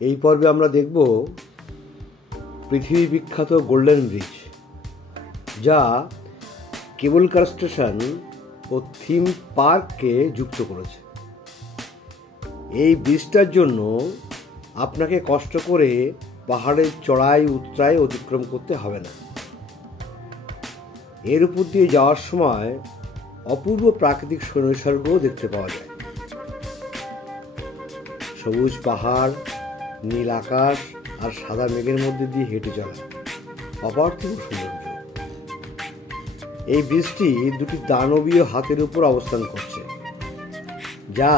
এই পর্বে আমরা দেখব পৃথিবী বিখ্যাত গোল্ডেন ব্রিজ, যা কেবল কার স্টেশন ও থিম পার্ককে যুক্ত করেছে। এই ব্রিজটার জন্য আপনাকে কষ্ট করে পাহাড়ের চড়াই উতরাই অতিক্রম করতে হবে না। এর উপর দিয়ে যাওয়ার সময় অপূর্ব প্রাকৃতিক নৈসর্গও দেখতে পাওয়া যায়। সবুজ পাহাড়, নীল আকাশ আর সাদা মেঘের মধ্যে দিয়ে হেঁটে চলা অপার্থিব সৌন্দর্য। এই ব্রিজটি দুটি দানবীয় হাতের উপর অবস্থান করছে, যা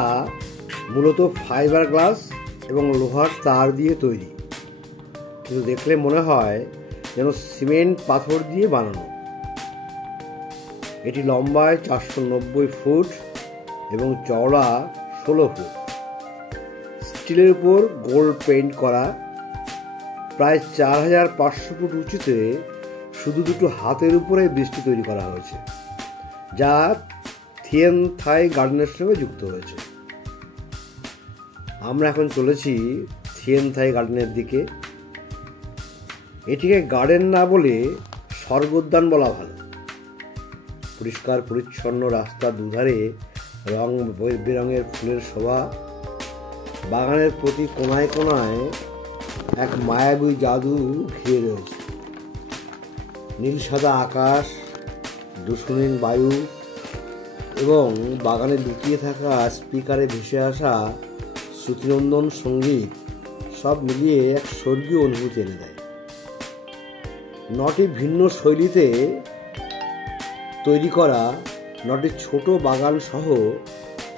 মূলত ফাইবার গ্লাস এবং লোহার তার দিয়ে তৈরি, কিন্তু দেখলে মনে হয় যেন সিমেন্ট পাথর দিয়ে বানানো। এটি লম্বায় 490 ফুট এবং চওড়া 16 ফুট। স্টিলের উপর গোল্ড পেইন্ট করা, প্রায় 4500 ফুট উঁচুতে শুধু দুটো হাতের উপরে ব্রিজটি তৈরি করা হয়েছে, যা থিয়েন থাই গার্ডেনের সঙ্গে যুক্ত হয়েছে। আমরা এখন চলেছি থিয়েন থাই গার্ডেনের দিকে। এটিকে গার্ডেন না বলে স্বর্গোদ্যান বলা ভালো। পরিষ্কার পরিচ্ছন্ন রাস্তার দুধারে রং বেরঙের ফুলের শোভা, বাগানের প্রতি কোনায় কোনায় এক মায়াবী জাদু ঘিরে রয়েছে। নীল সাদা আকাশ, দূষণহীন বায়ু এবং বাগানে লুকিয়ে থাকা স্পিকারে ভেসে আসা শ্রুতিনন্দন সঙ্গীত সব মিলিয়ে এক স্বর্গীয় অনুভূতি এনে দেয়। 9টি ভিন্ন শৈলীতে তৈরি করা 9টি ছোট বাগান সহ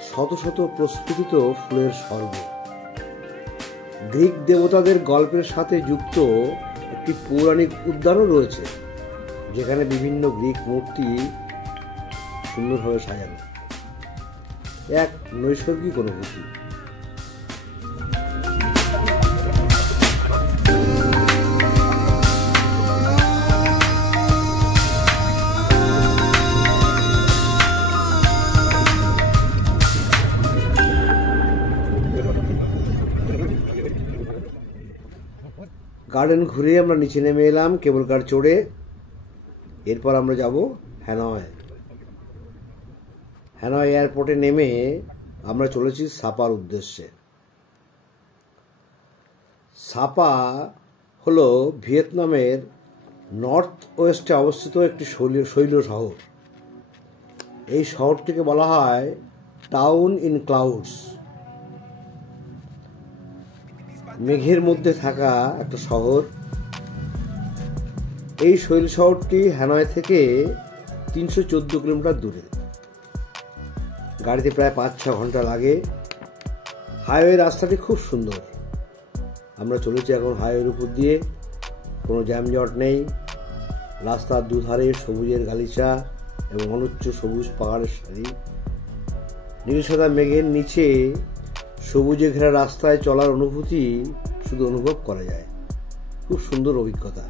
শত শত প্রস্ফুটিত ফুলের স্বর্গ। গ্রিক দেবতাদের গল্পের সাথে যুক্ত একটি পৌরাণিক উদ্যানও রয়েছে, যেখানে বিভিন্ন গ্রিক মূর্তি সুন্দরভাবে সাজানো। এক নৈসর্গিক অনুভূতি। গার্ডেন ঘুরে আমরা নিচে নেমে এলাম কেবল কার চড়ে। এরপর আমরা যাব হ্যানয়। হ্যানয় এয়ারপোর্টে নেমে আমরা চলেছি সাপার উদ্দেশ্যে। সাপা হলো ভিয়েতনামের নর্থ ওয়েস্টে অবস্থিত একটি শৈল শহর। এই শহরটিকে বলা হয় টাউন ইন ক্লাউডস, মেঘের মধ্যে থাকা একটা শহর। এই শৈল শহরটি হ্যানয় থেকে 314 কিলোমিটার দূরে। গাড়িতে প্রায় 5-6 ঘন্টা লাগে। হাইওয়ে রাস্তাটি খুব সুন্দর। আমরা চলেছি এখন হাইওয়ের উপর দিয়ে, কোনো জ্যামজট নেই। রাস্তার দুধারে সবুজের গালিচা এবং অনুচ্চ সবুজ পাহাড়ের সারি। নীল সাদা মেঘের নিচে সবুজে ঘেরা রাস্তায় চলার অনুভূতি শুধু অনুভব করা যায়। খুব সুন্দর অভিজ্ঞতা।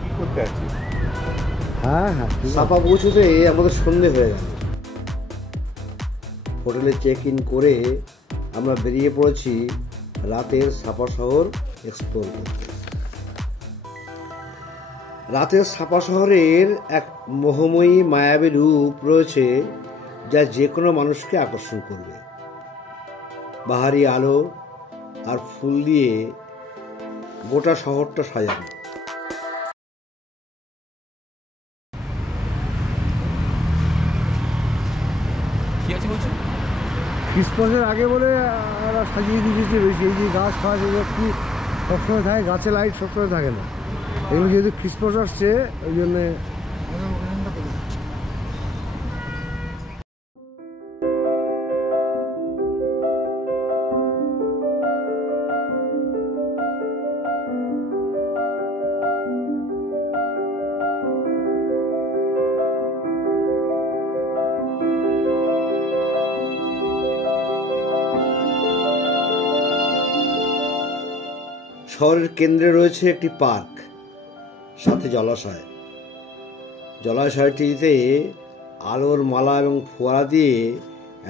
কি করতে আছি? হ্যাঁ হ্যাঁ, সাপা পৌঁছতে আমাদের সন্ধে হয়ে গেল। হোটেলে চেক ইন করে আমরা বেরিয়ে পড়েছি রাতের সাপা শহর এক্সপ্লোর করতে। রাতের সাপা শহরের এক মোহময়ী মায়াবী রূপ রয়েছে যা যে কোনো মানুষকে আকর্ষণ করবে। বাহারি আলো আর ফুল দিয়ে গোটা শহরটা সাজানো। কি আছে বলছো? ক্রিসমাসের আগে বলে ওরা সাজিয়ে দিয়েছে বেশি। এই যে গাছ ফাছ এগুলো কি সবসময় থাকে, গাছে লাইট সবসময় থাকে না। এগুলো যেহেতু ক্রিসমাস আসছে ওই জন্যে শহরের কেন্দ্রে রয়েছে একটি পার্ক, সাথে জলাশয়। জলাশয়টিতে আলোর মালা এবং ফোয়ারা দিয়ে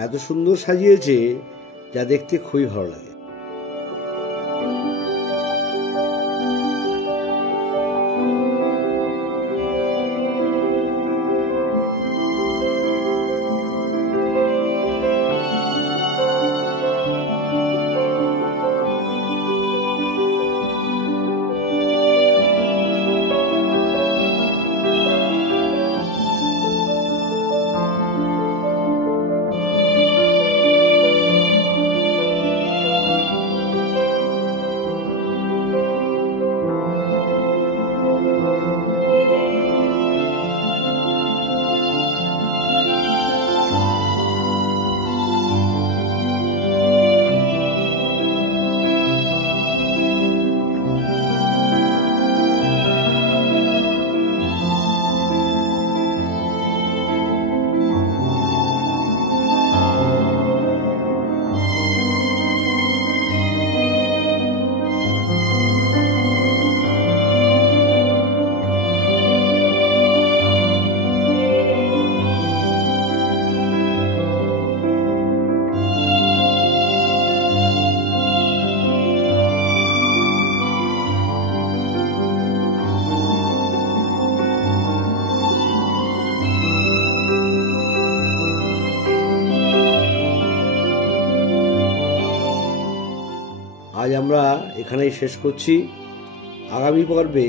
এত সুন্দর সাজিয়েছে যা দেখতে খুবই ভালো লাগে। আজ আমরা এখানেই শেষ করছি। আগামী পর্বে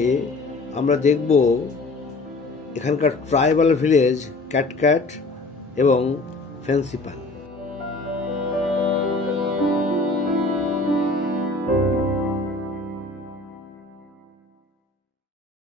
আমরা দেখব এখানকার ট্রাইবাল ভিলেজ ক্যাটক্যাট এবং ফ্যান্সি পান।